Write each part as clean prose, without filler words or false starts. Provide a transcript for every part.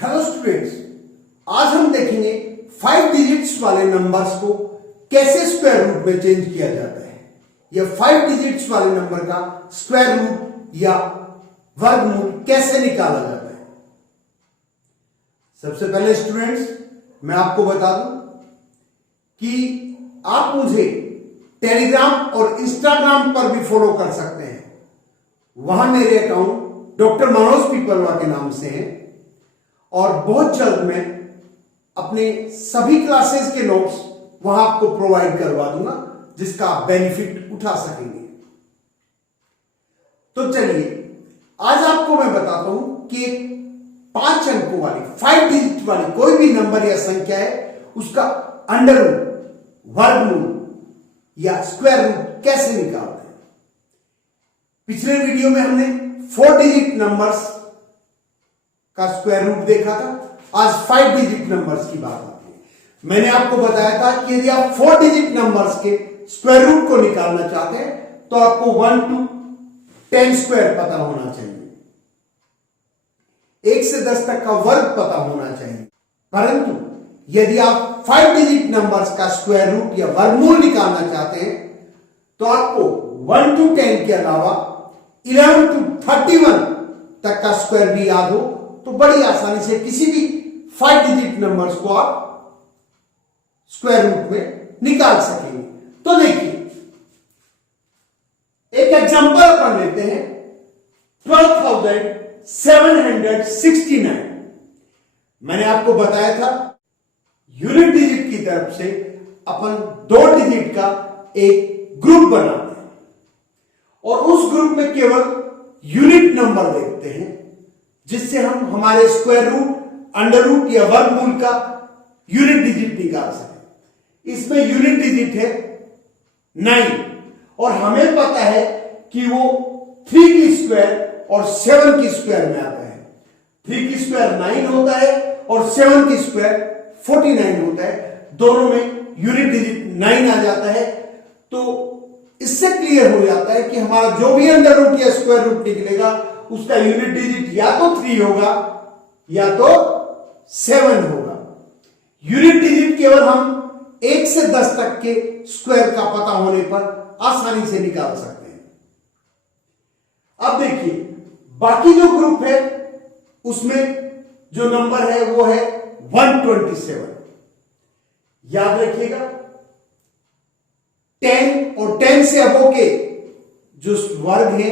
Hello students, आज हम देखेंगे 5 डिजिट्स वाले नंबर्स को कैसे स्क्वायर रूट में चेंज किया जाता है या 5 डिजिट्स वाले नंबर का स्क्वायर रूट या वर्गमूल कैसे निकाला जाता है। सबसे पहले स्टूडेंट्स, मैं आपको बता दूं कि आप मुझे टेलीग्राम और इंस्टाग्राम पर भी फॉलो कर सकते हैं। वहां मेरे अकाउंट डॉक्टर मनोज पीपलवा के नाम से है और बहुत जल्द मैं अपने सभी क्लासेस के नोट्स वहां आपको प्रोवाइड करवा दूंगा, जिसका आप बेनिफिट उठा सकेंगे। तो चलिए, आज आपको मैं बताता हूं कि 5 अंकों वाली 5 डिजिट वाली कोई भी नंबर या संख्या है, उसका अंडर रूट, वर्गमूल या स्क्वायर रूट कैसे निकालते हैं। पिछले वीडियो में हमने 4 डिजिट नंबर्स का स्क्वायर रूट देखा था। आज 5 डिजिट नंबर्स की बात आती है। मैंने आपको बताया था कि यदि आप 4 डिजिट नंबर्स के स्क्वायर रूट को निकालना चाहते हैं तो आपको 1 to 10 स्क्वायर पता होना चाहिए, 1 से 10 तक का वर्ग पता होना चाहिए। परंतु यदि आप 5 डिजिट नंबर्स का स्क्वायर रूट या वर्गमूल निकालना चाहते हैं तो आपको 1 to 10 के अलावा 11 to 31 तक का स्क्वायर भी याद हो तो बड़ी आसानी से किसी भी 5 डिजिट नंबर्स को आप स्क्वायर रूट में निकाल सकेंगे। तो देखिए, एक एग्जांपल अपन लेते हैं 12,769। मैंने आपको बताया था यूनिट डिजिट की तरफ से अपन 2 डिजिट का एक ग्रुप बनाते हैं और उस ग्रुप में केवल यूनिट नंबर देखते हैं, जिससे हम हमारे स्क्वायर रूट, अंडर रूट या वर्गमूल का यूनिट डिजिट निकाल सकें। इसमें यूनिट डिजिट है 9 और हमें पता है कि वो 3 की स्क्वायर और 7 की स्क्वायर में आता है। 3 की स्क्वायर 9 होता है और 7 की स्क्वायर 49 होता है। दोनों में यूनिट डिजिट 9 आ जाता है। तो इससे क्लियर हो जाता है कि हमारा जो भी अंडर रूट या स्क्वायर रूट निकलेगा उसका यूनिट डिजिट या तो 3 होगा या तो 7 होगा। यूनिट डिजिट केवल हम 1 से 10 तक के स्क्वायर का पता होने पर आसानी से निकाल सकते हैं। अब देखिए, बाकी जो ग्रुप है उसमें जो नंबर है वो है 127। याद रखिएगा, 10 और 10 से अबो के जो वर्ग है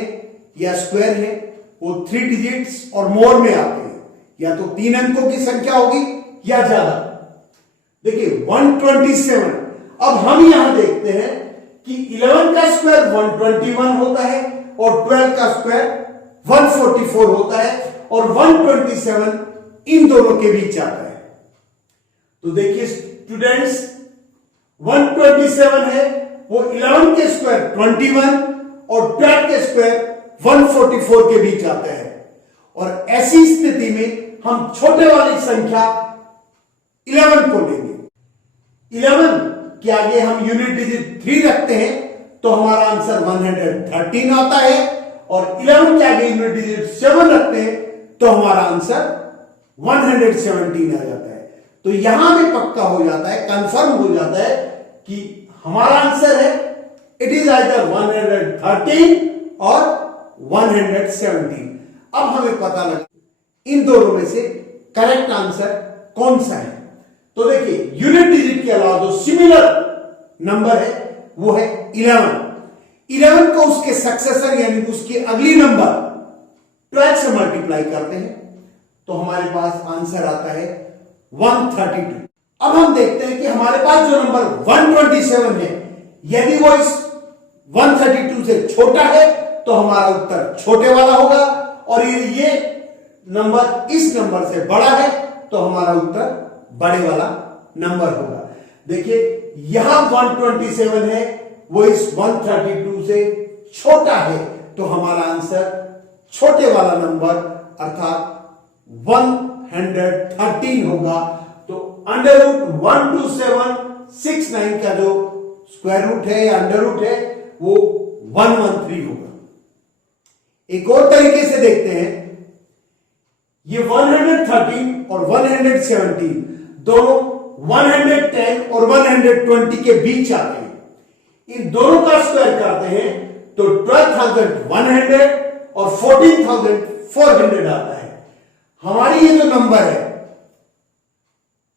या स्क्वायर है वो 3 डिजिट्स और मोर में आते हैं, या तो 3 अंकों की संख्या होगी या ज्यादा। देखिए 127। अब हम यहां देखते हैं कि 11 का स्क्वायर 121 होता है और 12 का स्क्वायर 144 होता है और 127 इन दोनों के बीच आता है। तो देखिए स्टूडेंट्स, 127 है वो 11 के स्क्वायर 21 और 12 के स्क्वायर 144 के बीच आता है। और ऐसी स्थिति में हम छोटे वाली संख्या 11 को लेंगे। 11 के आगे हम यूनिट डिजिट 3 रखते हैं तो हमारा आंसर 113 आता है और 11 के आगे यूनिट डिजिट 7 रखते हैं तो हमारा आंसर 117 आ जाता है। तो यहां में पक्का हो जाता है, कंफर्म हो जाता है कि हमारा आंसर है इट इज आइदर 113 और 117। अब हमें पता लगा इन दोनों में से करेक्ट आंसर कौन सा है। तो देखिए, यूनिट डिजिट के अलावा जो सिमिलर नंबर है वो है 11। 11 को उसके सक्सेसर यानी उसकी अगली नंबर 12 से मल्टीप्लाई करते हैं तो हमारे पास आंसर आता है 132। अब हम देखते हैं कि हमारे पास जो नंबर 127 है, यदि वो इस 132 से छोटा है तो हमारा उत्तर छोटे वाला होगा और ये नंबर इस नंबर से बड़ा है तो हमारा उत्तर बड़े वाला नंबर होगा। देखिए, यहां 127 है वो इस 132 से छोटा है तो हमारा आंसर छोटे वाला नंबर अर्थात 113 होगा। तो अंडर रूट 12769 का जो स्क्वायर रूट है या अंडर रूट है वो 113 होगा। एक और तरीके से देखते हैं, ये 113 और 117 दोनों 110 और 120 के बीच आते हैं। इन दोनों का स्क्वायर करते हैं तो 12,100 और 14,400 आता है। हमारी ये जो नंबर है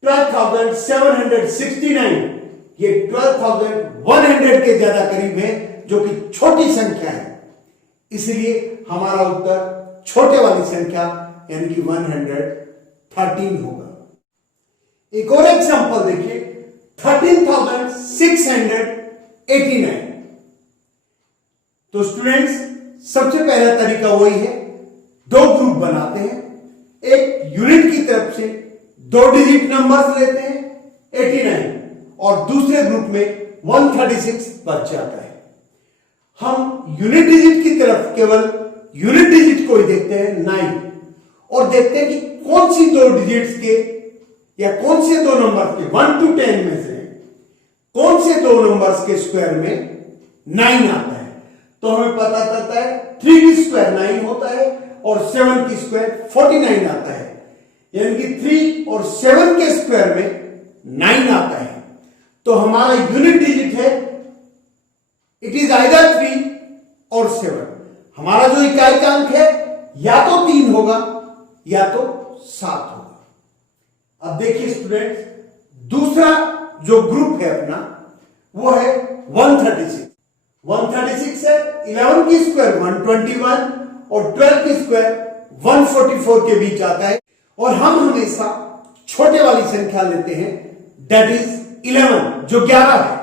12,769 ये 12,100 के ज्यादा करीब है, जो कि छोटी संख्या है, इसलिए हमारा उत्तर छोटे वाली संख्या यानी कि 113 होगा। एक और एग्जांपल देखिए 13,689। तो स्टूडेंट्स सबसे पहला तरीका वही है, दो ग्रुप बनाते हैं। एक यूनिट की तरफ से दो डिजिट नंबर्स लेते हैं 89 और दूसरे ग्रुप में 136 बच जाता है। हम यूनिट डिजिट की तरफ केवल यूनिट डिजिट को ही देखते हैं 9 और देखते हैं कि कौन सी दो डिजिट्स के या कौन से दो नंबर के 1 to 10 में से कौन से दो नंबर्स के स्क्वायर में 9 आता है। तो हमें पता चलता है 3 की स्क्वायर 9 होता है और 7 की स्क्वायर 49 आता है, यानी कि 3 और 7 के स्क्वायर में 9 आता है। तो हमारा यूनिट डिजिट है, इट इज आइदर 3 और 7। हमारा जो इकाई का अंक है या तो 3 होगा या तो 7 होगा। अब देखिए स्टूडेंट्स, दूसरा जो ग्रुप है अपना वो है 136। 136 है 11 की स्क्वायर 121 और 12 की स्क्वायर 144 के बीच आता है, और हम हमेशा छोटे वाली संख्या लेते हैं, दैट इज 11 जो 11 है।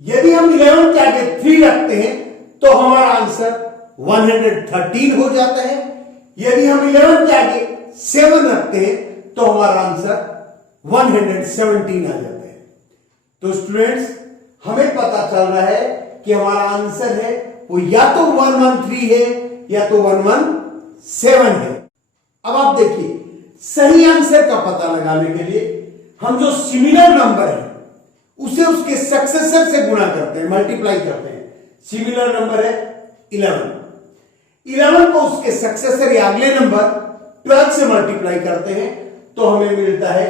यदि हम 11 के आगे 3 रखते हैं तो हमारा आंसर 113 हो जाता है। यदि हम 11 के आगे 7 रखते हैं तो हमारा आंसर 117 आ जाता है। तो स्टूडेंट्स हमें पता चल रहा है कि हमारा आंसर है वो या तो 113 है या तो 117 है। अब आप देखिए, सही आंसर का पता लगाने के लिए हम जो सिमिलर नंबर है उसे उसके सक्सेसर से गुणा करते हैं, मल्टीप्लाई करते हैं। सिमिलर नंबर है 11 को उसके सक्सेसर या अगले नंबर 12 से मल्टीप्लाई करते हैं तो हमें मिलता है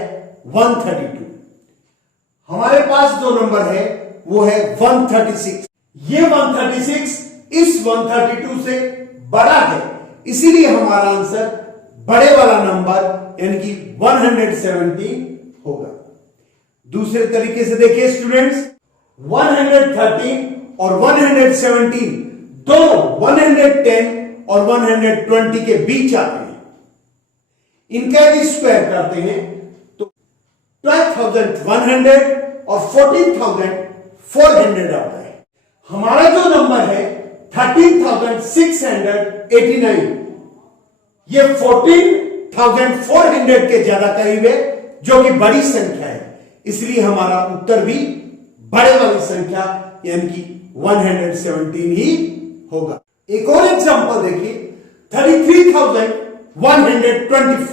132। हमारे पास जो नंबर है वो है 136। ये 136 इस 132 से बड़ा है, इसीलिए हमारा आंसर बड़े वाला नंबर यानी कि 117 होगा। दूसरे तरीके से देखिए स्टूडेंट्स, 113 और 117 दोनों 110 और 120 के बीच आते हैं। इनका यदि स्क्वायर करते हैं तो 12,100 और 14,400 आता है। हमारा जो नंबर है 13,689 ये 14,400 के ज्यादा करीब है, जो कि बड़ी संख्या है, इसलिए हमारा उत्तर भी बड़े वाली संख्या यानी कि 117 ही होगा। एक और एग्जांपल देखिए 33,124।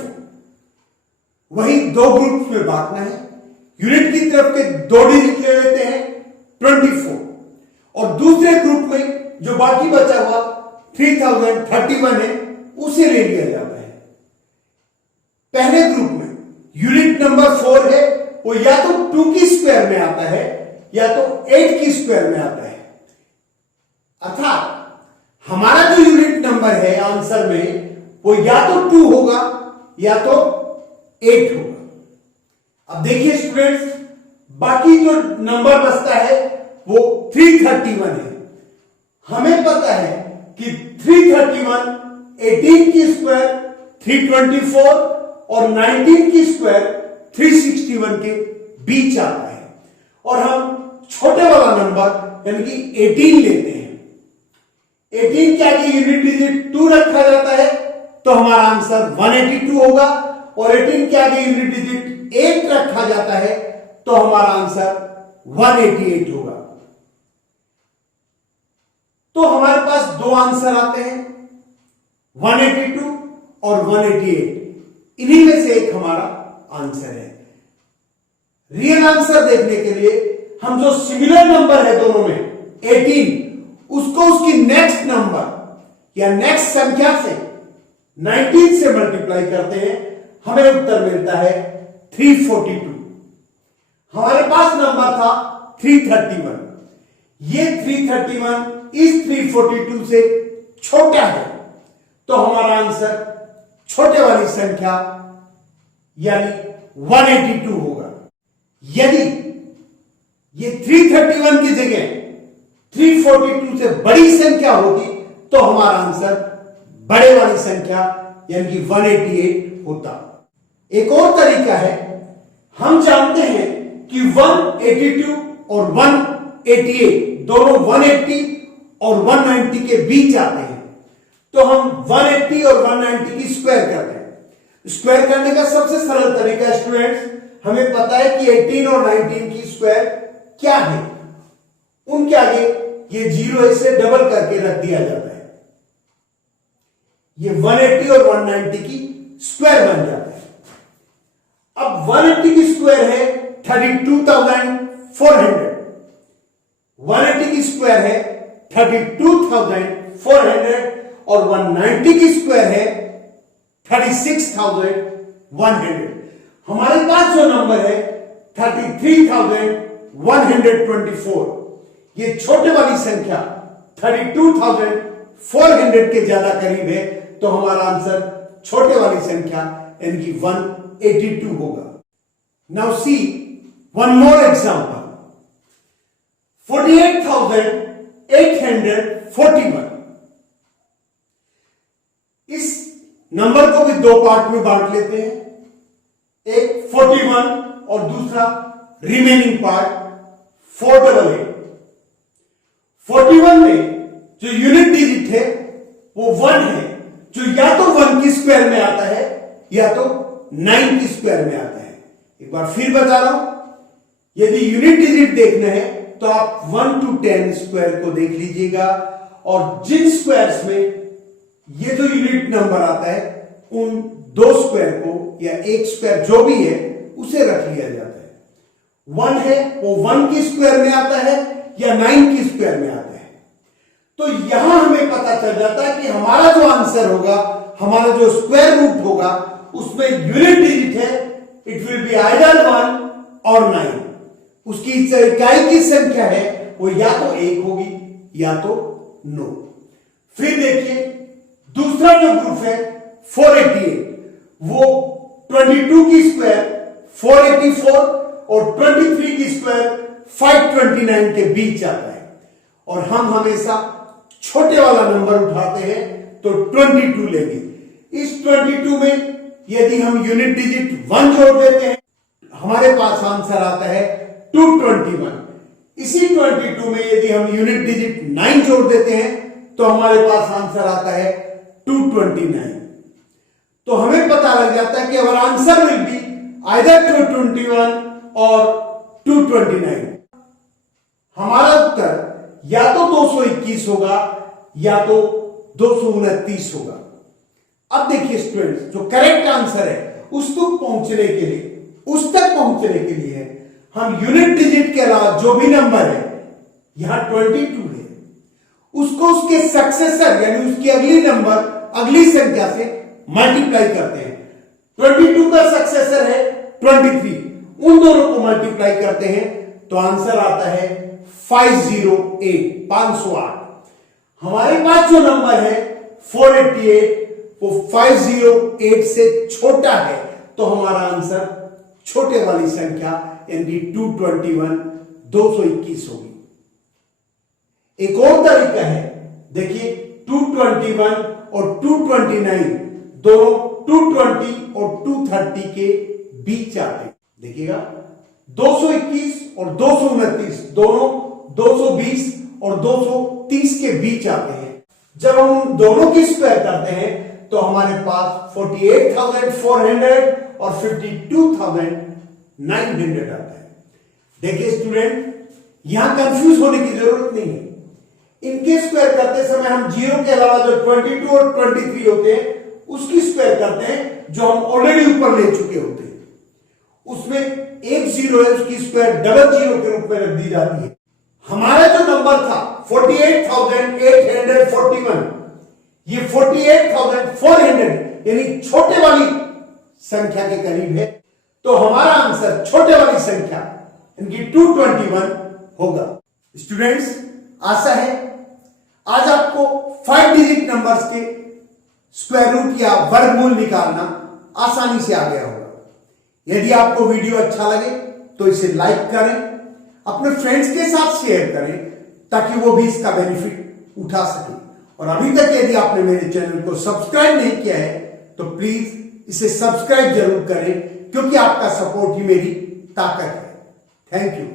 वही दो ग्रुप में बांटना है। यूनिट की तरफ के दो डिजिट ले लेते हैं 24 और दूसरे ग्रुप में जो बाकी बचा हुआ 3031 है उसे ले लिया जाता है। पहले ग्रुप में यूनिट नंबर 4 है, वो या तो 2 की स्क्वायर में आता है या तो 8 की स्क्वायर में आता है। अर्थात हमारा जो यूनिट नंबर है आंसर में वो या तो 2 होगा या तो 8 होगा। अब देखिए स्टूडेंट्स, बाकी जो नंबर बचता है वो 331 है। हमें पता है कि 331 18 की स्क्वायर 324 और 19 की स्क्वायर 361 के बीच आता है, और हम छोटे वाला नंबर यानी कि 18 लेते हैं। 18 के आगे यूनिट डिजिट 2 रखा जाता है तो हमारा आंसर 182 होगा, और 18 के आगे यूनिट डिजिट 8 रखा जाता है तो हमारा आंसर 188 होगा। तो हमारे पास दो आंसर आते हैं 182 और 188। इन्हीं में से एक हमारा आंसर है। रियल आंसर देखने के लिए हम जो सिमिलर नंबर है दोनों में 18 उसको उसकी नेक्स्ट नंबर या नेक्स्ट संख्या से 19 से मल्टीप्लाई करते हैं, हमें उत्तर मिलता है 342। हमारे पास नंबर था 331। ये 331 इस 342 से छोटा है, तो हमारा आंसर छोटे वाली संख्या यानी 182 होगा। यदि ये 331 की जगह 342 से बड़ी संख्या होती तो हमारा आंसर बड़े वाली संख्या यानी कि 188 होता। एक और तरीका है, हम जानते हैं कि 182 और 188 दोनों 180 और 190 के बीच आते हैं, तो हम 180 और 190 की स्क्वायर करते हैं। स्क्वायर करने का सबसे सरल तरीका स्टूडेंट्स, हमें पता है कि 18 और 19 की स्क्वायर क्या है, उनके आगे ये 0 से डबल करके रख दिया जाता है, ये 180 और 190 की स्क्वायर बन जाता है। अब 180 की स्क्वायर है 32,400, 180 की स्क्वायर है 32,400 और 190 की स्क्वायर है 36,100। हमारे पास जो नंबर है 33,124, ये छोटे वाली संख्या 32,400 के ज्यादा करीब है, तो हमारा आंसर छोटे वाली संख्या यानी कि 182 होगा। Now see one more example, 48,841। इस नंबर को भी दो पार्ट में बांट लेते हैं, एक 41 और दूसरा रिमेनिंग पार्ट 488। 41 में जो यूनिट डिजिट है वो 1 है, जो या तो 1 की स्क्वायर में आता है या तो 9 की स्क्वायर में आता है। एक बार फिर बता रहा हूं, यदि यूनिट डिजिट देखना है तो आप 1 to 10 स्क्वायर को देख लीजिएगा, और जिन स्क्वायर्स में ये जो यूनिट नंबर आता है उन दो स्क्वायर को या एक स्क्वायर जो भी है उसे रख लिया जाता है। 1 है वो 1 की स्क्वायर में आता है या 9 की स्क्वायर में आता है। तो यहां हमें पता चल जाता है कि हमारा जो आंसर होगा, हमारा जो स्क्वायर रूट होगा, उसमें यूनिट डिजिट है, इट विल बी आइदर 1 और 9। उसकी इकाई की संख्या है वो या तो 1 होगी या तो 9। फिर देखिए दूसरा जो ग्रुप है 488, वो 22 की स्क्वायर 484 और 23 की स्क्वायर 529 के बीच आता है, और हम हमेशा छोटे वाला नंबर उठाते हैं तो 22 लेंगे। इस 22 में यदि हम यूनिट डिजिट 1 जोड़ देते हैं, हमारे पास आंसर आता है 221। इसी 22 में यदि हम यूनिट डिजिट 9 जोड़ देते हैं तो हमारे पास आंसर आता है 229। तो हमें पता लग जाता है कि our answer will be either 221 और 229। हमारा उत्तर या तो 221 होगा या तो 229 होगा। अब देखिए स्टूडेंट्स, जो करेक्ट आंसर है उस तक पहुंचने के लिए हम यूनिट डिजिट के अलावा जो भी नंबर है, यहां 22 है, उसको उसके सक्सेसर यानी उसकी अगली संख्या से मल्टीप्लाई करते हैं। 22 का सक्सेसर है 23, उन दोनों को मल्टीप्लाई करते हैं तो आंसर आता है 508। हमारे पास जो नंबर है 488 वो 508 से छोटा है, तो हमारा आंसर छोटे वाली संख्या यानी 221 होगी। एक और तरीका है, देखिए 221 और 229 दोनों 220 और 230 के बीच आते हैं। देखिएगा 221 और 229 दोनों 220 और 230 के बीच आते हैं। जब हम दोनों की स्क्वायर करते हैं तो हमारे पास 48,400 और 52,900 आता है। देखिए स्टूडेंट, यहां कंफ्यूज होने की जरूरत नहीं है। इनके स्क्वायर करते समय हम 0 के अलावा जो 22 और 23 होते हैं उसकी स्क्वायर करते हैं, जो हम ऑलरेडी ऊपर ले चुके होते हैं। उसमें एक 0 है, उसकी स्क्वायर डबल 0 के रूप में रख दी जाती है। हमारा जो नंबर था 48,841, ये 48,400 यानी छोटे वाली संख्या के करीब है। तो हमारा आंसर छोटे वाली संख्या इनकी 221 होगा। स्टूडेंट्स, आशा है आज आपको 5 डिजिट नंबर्स के स्क्वायर रूट या वर्गमूल निकालना आसानी से आ गया होगा। यदि आपको वीडियो अच्छा लगे तो इसे लाइक करें, अपने फ्रेंड्स के साथ शेयर करें ताकि वो भी इसका बेनिफिट उठा सके। और अभी तक यदि आपने मेरे चैनल को सब्सक्राइब नहीं किया है तो प्लीज इसे सब्सक्राइब जरूर करें, क्योंकि आपका सपोर्ट ही मेरी ताकत है। Thank you.